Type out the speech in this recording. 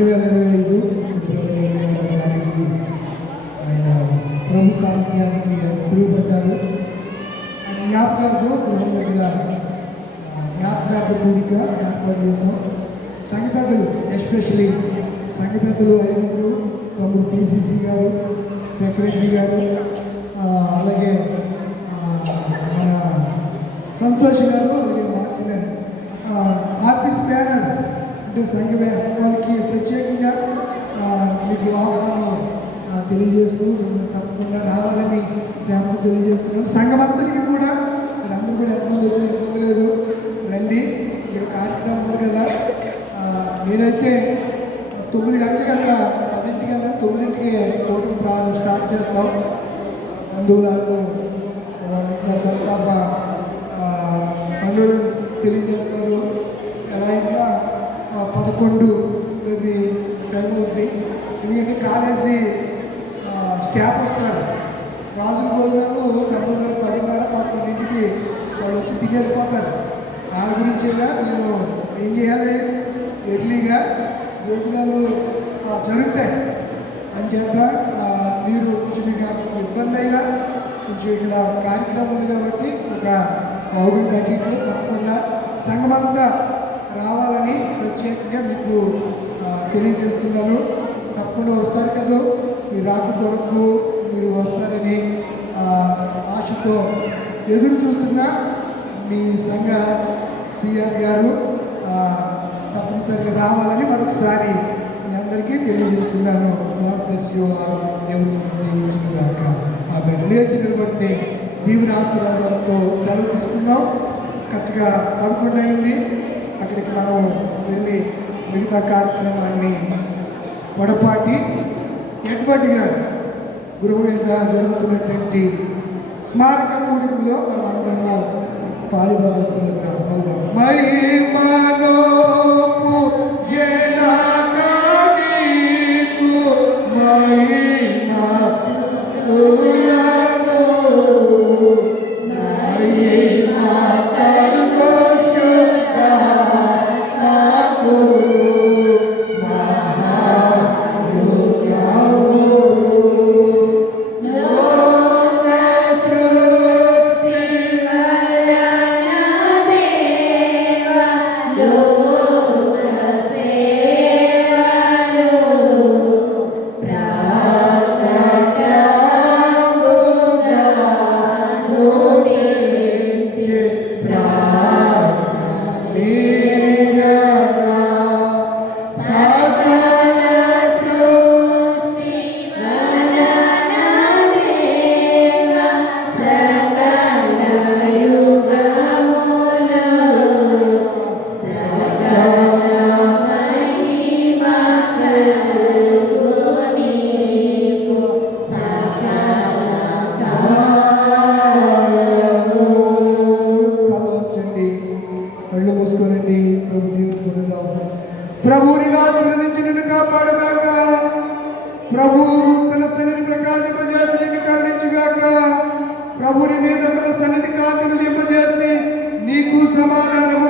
2025 ఫిబ్రవరి 26వ తారీఖు ఆయన ప్రభు సాహిత్యానికి పిలువబడ్డారు. ఆయన జ్ఞాపకాలతో గృహం దగ్గర జ్ఞాపకార్థ కూడిక ఏర్పాటు చేసాం. సంఘ పెద్దలు, ఎస్పెషలీ సంఘ పెద్దలు 5 తమ్ముడు పిసిసి గారు, సెక్రటరీ గారు, అలాగే మన సంతోష్ గారు, అలాగే మార్కెట్ ఆఫీస్ బ్యానర్స్ అంటే సంఘ వాళ్ళకి ప్రత్యేకంగా మీకు ఆహ్వానం తెలియజేస్తూ తప్పకుండా రావాలని ప్రేమతో తెలియజేస్తున్నాను. సంఘమంతటికి కూడా మీరందరూ కూడా ఎంతమంది వచ్చిన ఇబ్బంది లేదు, రండి. ఇక్కడ కార్యక్రమం ఉంది కదా. నేనైతే 9 గంటలకల్లా 10ంటికల్లా 9ంటికి తోటం ప్రారంభం స్టార్ట్ చేస్తాం. బంధువులు వాళ్ళంతా సంతాప పండుగలు తెలియజేస్తారు. ఎలా అయినా 11 మేబీ టైం అవుతుంది. ఎందుకంటే కాలేజీ స్టాఫ్ వస్తారు. రాజుల భోజనాలు కంపల్సరీ 10:30-11ంటికి వాళ్ళు వచ్చి తిని వెళ్ళిపోతారు. వాళ్ళ గురించి నేను ఏం చేయాలి, ఎర్లీగా భోజనాలు జరుగుతాయి అని చేత మీరు కొంచెం మీకు ఇబ్బంది అయినా కొంచెం ఇక్కడ కార్యక్రమం ఉంది కాబట్టి ఒక గంట అటు తప్పకుండా సంఘమంతా రావాలని ప్రత్యేకంగా మీకు తెలియజేస్తున్నాను. తప్పకుండా వస్తారు కదా, మీ రాక కొరకు మీరు వస్తారని ఆశతో ఎదురు చూస్తున్నా మీ సంఘ సిఆర్ గారు తప్పనిసరిగా రావాలని మరొకసారి మీ అందరికీ తెలియజేస్తున్నాను. దేవుడిగాక ఆమె లేచి నిలబడితే దేవుని ఆశీర్వాదంతో సెలవు తీసుకున్నాం. కరెక్ట్గా 11 అయింది. అక్కడికి మనం వెళ్ళి మిగతా కార్యక్రమాన్ని వడపాటి ఎడ్వర్డ్ గారు గృహం మీద జరుగుతున్నటువంటి స్మారక కూడికలో మనం అందరము పాలుభాగస్తులుగా అవుదాం. మహిమలోపు జనకనీకు మహిమతులను ప్రభువుని ఆశీర్వదించి నిన్ను కాపాడుగాక. ప్రభు తన సన్నిధి ప్రకాశింపజేసి నిన్ను కరుణించుగాక. ప్రభుని మీద తన సన్నిధి కాంతిని దింపజేసి నీకు సమాధానము